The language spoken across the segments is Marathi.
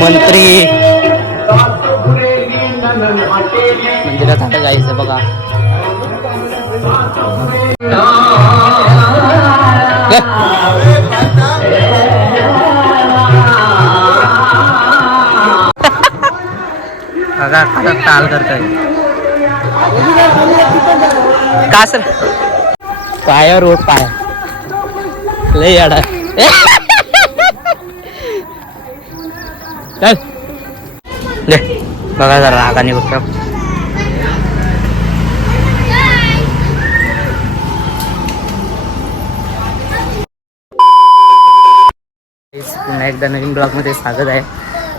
मंत्री मंदिरात आता जायचं बघा. बघा आता ताल करतोय का सर पायावर रोड पाय लय याडा. चल ले बघा जरा रागाने बघ. पुन्हा एकदा नवीन ब्लॉगमध्ये स्वागत आहे.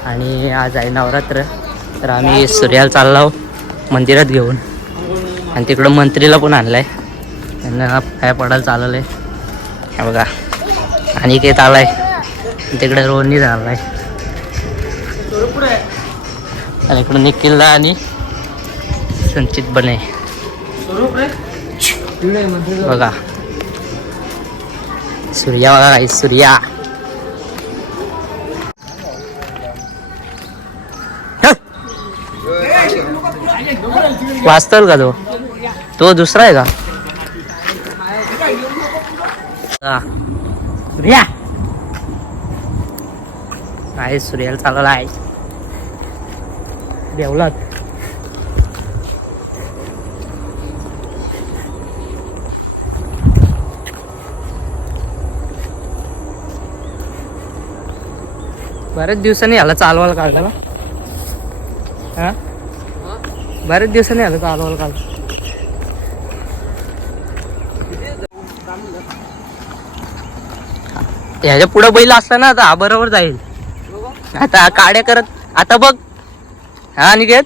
आणि आज आहे नवरात्र, तर आम्ही सूर्याला चाललो मंदिरात घेऊन. आणि तिकडं मंत्रीला पण आणलाय, त्यांना काय पडायला चाललं आहे हे बघा. आणि ते आलाय तिकडे रोडनी झालाय. आणि इकडं निखिलला आणि संचित बने बघा. सूर्या बघा काही सूर्या वाचतल का तो दुसरा आहे का सूर्या आहे. सूर्याला चालला आहे देवलात. बऱ्याच दिवसांनी याला चालवायला काढला. हा बऱ्याच दिवसांनी याला चालवायला काढला. ह्याच्या पुढे बैल असला ना आता हा बरोबर जाईल. आता काड्या करत आता बघ. हा निघेत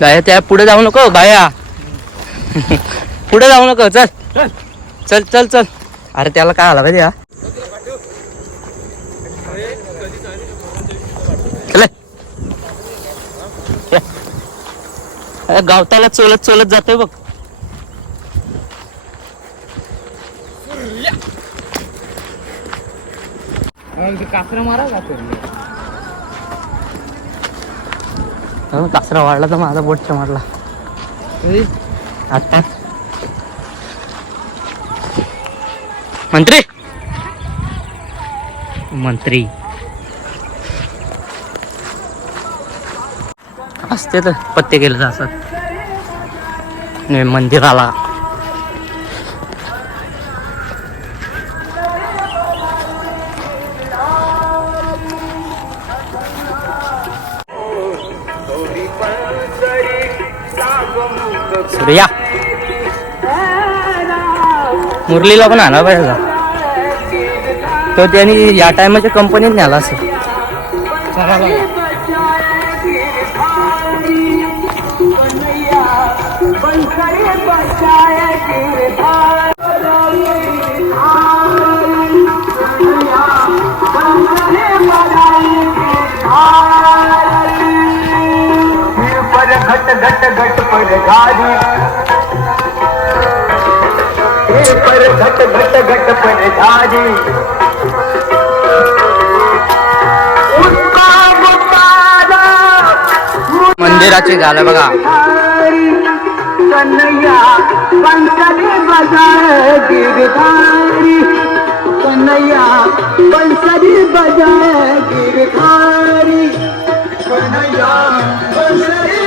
गाया त्या पुढे जाऊ नको गाया. पुढे जाऊ नको. चल चल चल चल. अरे त्याला काय आला पाहिजे हा. गावताला चोलत चोलत जातोय बघ. कासरा मारा कासरा वाढला तर माझा बोटच्या मारला आता. मंत्री मंत्री असते तर पत्ते केले जातात मंदिराला. सूर्या मुरलीला पण आला पाहिजे तो. त्यांनी या टायमाच्या कंपनीत न्याला असेल. घट घट पर घारी पर घट घट घट पर घारी मंदिराची झालं बघा. कन्हैया बंसरी बजाए गिरधारी. कन्हैया बंसरी बजाए गिरधारी. कन्हैया बंसरी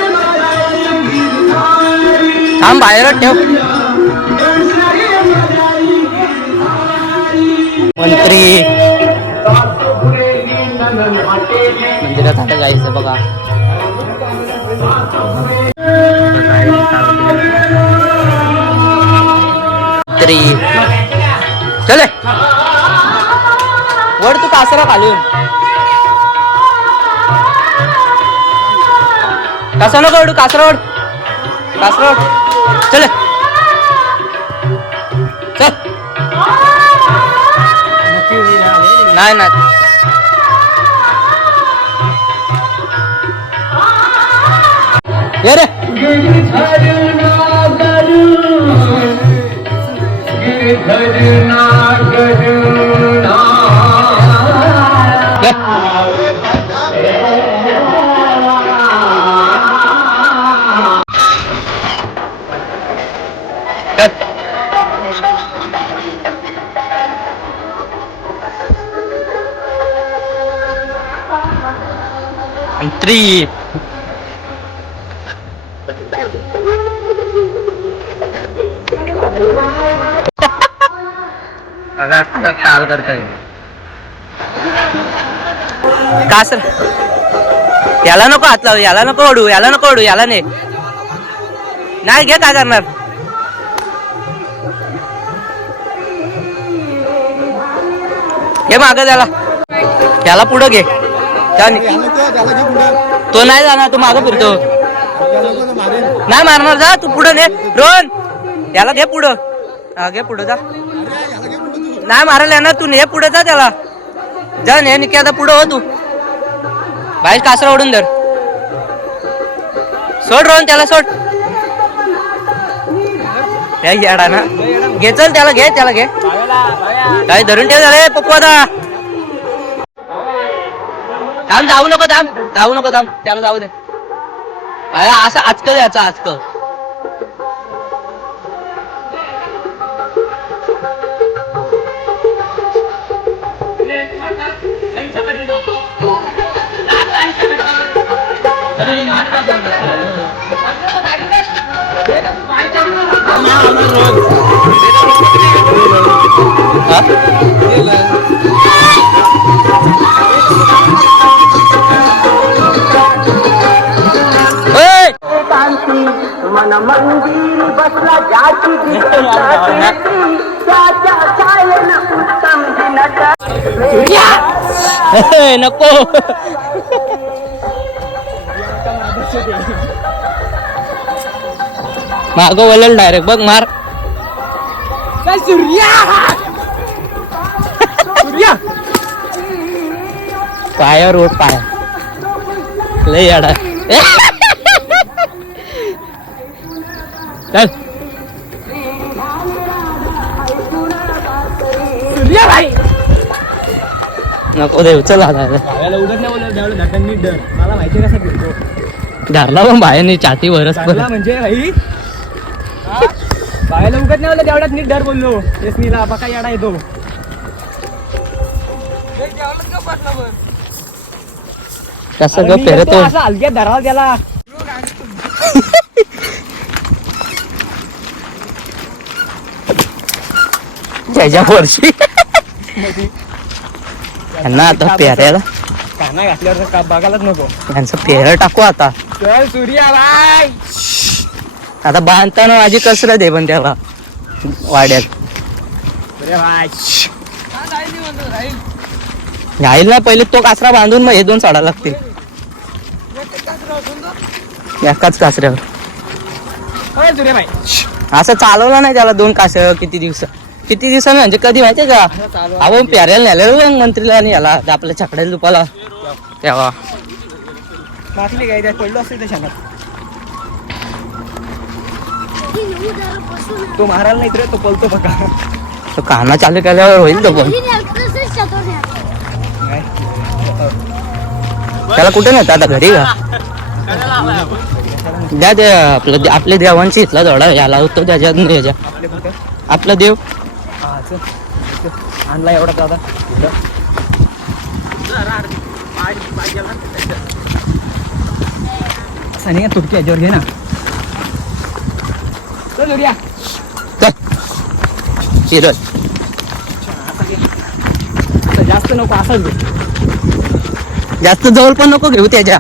थांब बाहेर ठेव. मंत्री मंदिरात आता जायचं बघा. मंत्री चले वर तू कासरा खाली कसा नको ओढू. कासरावर कासरावर चले चल. नाही ना ये रे ट्रीप का सर याला नको हात लावू, याला नको ओढू, याला नको ओढू, याला नाही घे. काय करणार घे माग त्याला, याला पुढं घे. तो नाही जाणार, तू मागं फिरतो. नाही मारणार, जा तू पुढं ने. रोहन याला घे पुढं. हा घे पुढं जा. नाही मारायला येणार तू, ने पुढे जा त्याला. जा ने निकी आता पुढं हो तू. बाहेर कासरा ओढून धर. सोड रोहन त्याला, सोड. येडा ना घे, चल त्याला घे, त्याला घे. काय धरून ठेव झाले पप्पा. आता थांब, जाऊ नको, थांब जाऊ नको, थांब त्याला जाऊ दे. असं आजकल याचा आजकल मन मंदिर बसला जाती उत्तम नको मागं वळेल डायरेक्ट बघ. मार सूर्या पायावर ओढ, पाया लय अडा. चल सूर्या भाई नको देऊ. चल आता उगत नाही बोलत धक्कांनी डर. मला माहिती कसं फिरतो धरला पण बाहेर छाती वरच. म्हणजे भाई बायला उगत नाही बोलत, तेवढ्यात नीट डर बोललो. तेच नीला बघा याडा येतो. कसं ग फिरतो असं हलक्यात धरावा त्याला. त्याच्या वर्षी यांना आता पेरायला काना घातल्यावर का बघायलाच नको. यांचं पेर टाकू आता. चल सूर्या बाय. आता बांधताना माझी कसरत आहे पण त्याला वाड्यात. सूर्या बाय राहील ना. पहिले तो कासरा बांधून मग हे दोन सोडायला लागतील एकाच कासऱ्यावर. सूर्या बाय असं चालवलं नाही त्याला दोन कासर. किती दिवसांनी म्हणजे कधी माहितीये का आपण प्याऱ्याला नेलेलं मंत्रीला आणि याला आपल्या छकड्या लुपाला तेव्हा मागली काय त्यात पडलो असते त्या तो मारायला नाही रे, तो पळतो बघा. तो काना चालू केल्यावर होईल तो पण. त्याला कुठे नेत आता घरी का? द्या ते आपल्या देवांची इथला जोडा याला होतो त्याच्यात आपला देव आणला एवढा दादा. सनी तुटकी याच्यावर घे ना. चिरत जास्त नको असाच घे. जास्त जवळ पण नको घेऊ त्याच्या.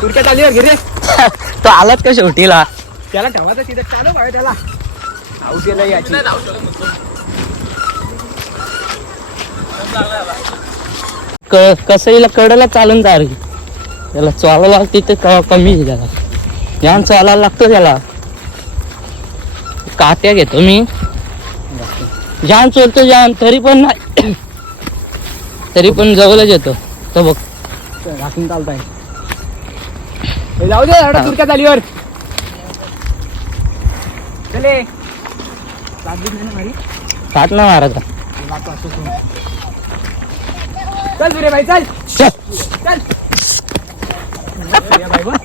तुरक्या चालीवर घे रे. तो आलाच का शेवटीला. त्याला ठेवायचं तिथे चालू पाहिजे त्याला. आऊट गेला याची. कसईला कडला चालून जा. त्याला चोला लागते ते कमी आहे त्याला. ज्ञान चोलायला लागतो त्याला. काट्या घेतो मी जान चोलतो जान तरी पण नाही. तरी पण जवळच येतो तो बघ. घासून चालताय. जाऊ दे एवढा तुरक्या झालीवर चले सात ना मारायचा चल सूर्य भाई चल चल सूर्य भाई बोल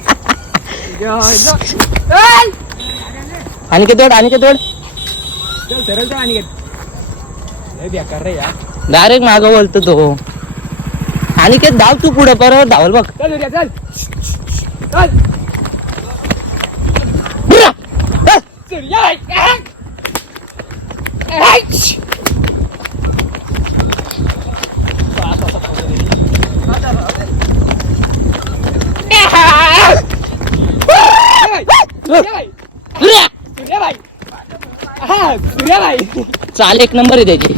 चल आणि किती चल सरळ चल आणि बेकार रे यार डायरेक्ट मागं बोलतो तो आणि के धाव तू पुढे बरोबर धावल बघ चल सूर्या चल चल सूर्या सूर्या भाई चाल एक नंबर आहे त्याची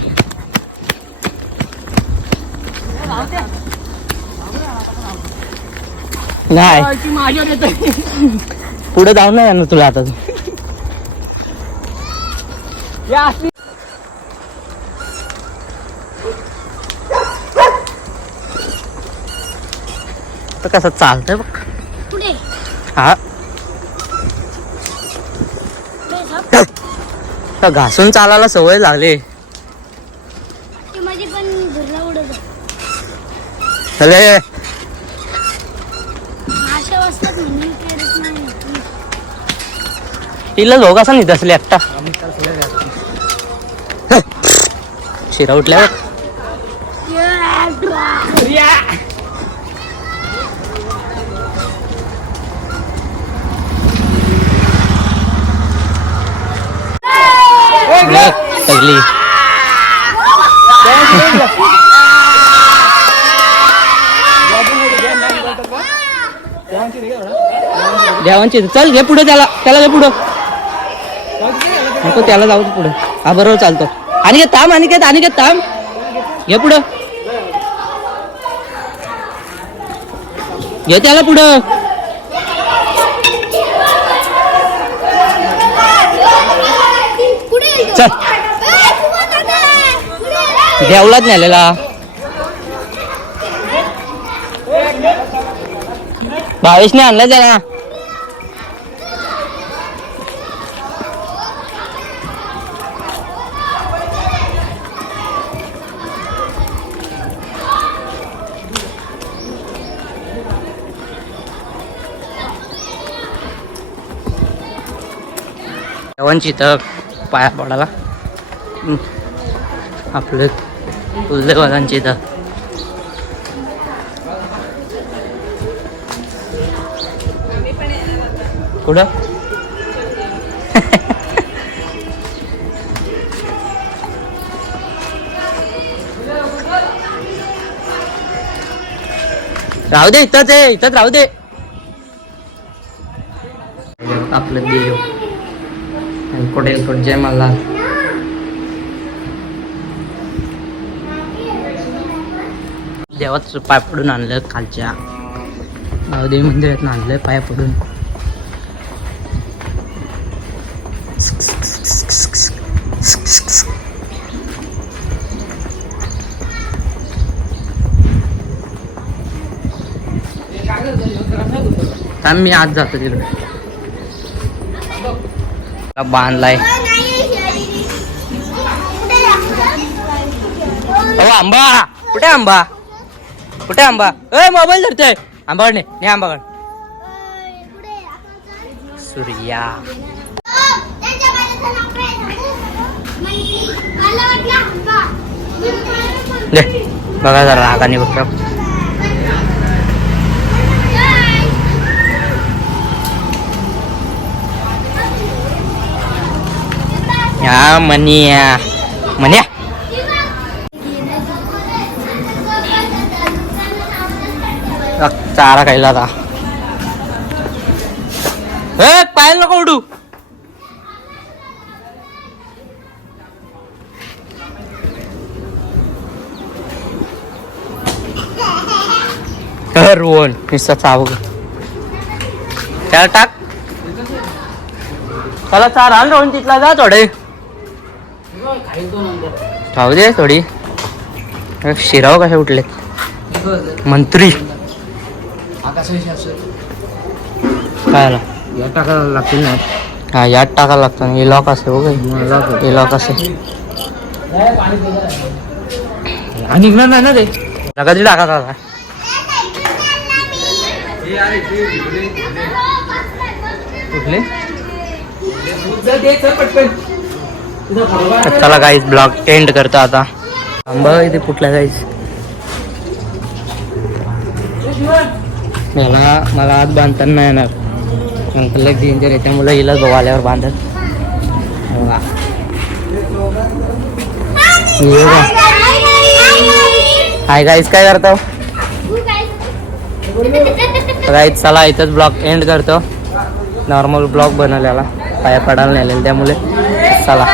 नाही माझ्या येतोय पुढे जाऊन नाही जाणार तुला आता या असली तर कसं चालतंय बघ पुढे हा तर घासून चालायला सवय लागली ते मध्ये पण घरला उडत चले अशा वाजतात म्हणून करत नाही तिला झोग असा नाही दसले एकटा शिरा उठल्या सगळी देवांची चल घे पुढे त्याला घे पुढं नको त्याला जाऊ पुढे हा बरोबर चालतो आणि थांब घे पुढं घे त्याला पुढं चल देवलाच नेलेला भावेशने आणला त्याला देवांची तर पाया पडायला आपलं कुलदेवतांची तर कुठं राहू दे इथंच राहू दे आपलं देव कुठे जय मल्हार देवाच पाय पडून आणलं खालच्या देवी मंदिरात आणलं पाय पडून मी आज जातो तिकडे बांधलाय आंबा कुठे आंबा मोबाईल धरतोय आंबाकडे नाही आंबाकड सूर्या दे बघा जरा रागाने बघतो या म्हण्या चारा खायला आता पाहायला नको उडू रोहन निस्ता चाव त्याला टाक त्याला चार आण रोहन तिथला जा थोडे खाऊ दे थोडी शिराव कसे उठले मंत्री काय आला या टाकायला लागतील ना हा यात टाकायला लागतं हे लॉक असते बघ हे लॉक असे आणि निघणार नाही ना ते कधी टाकायचा आता कुठले तर चला गाईज ब्लॉग एंड करतो आता बघ इथे कुठला गाईज मला आज बांधताना नाही येणार अंकलला डेंजर आहे त्यामुळे हिला भाऊ आल्यावर बांधत हाय गाईज काय करतो गाईज चला इथंच ब्लॉग एंड करतो नॉर्मल ब्लॉग बनवलेला पाया पडायला नेलेला त्यामुळे चला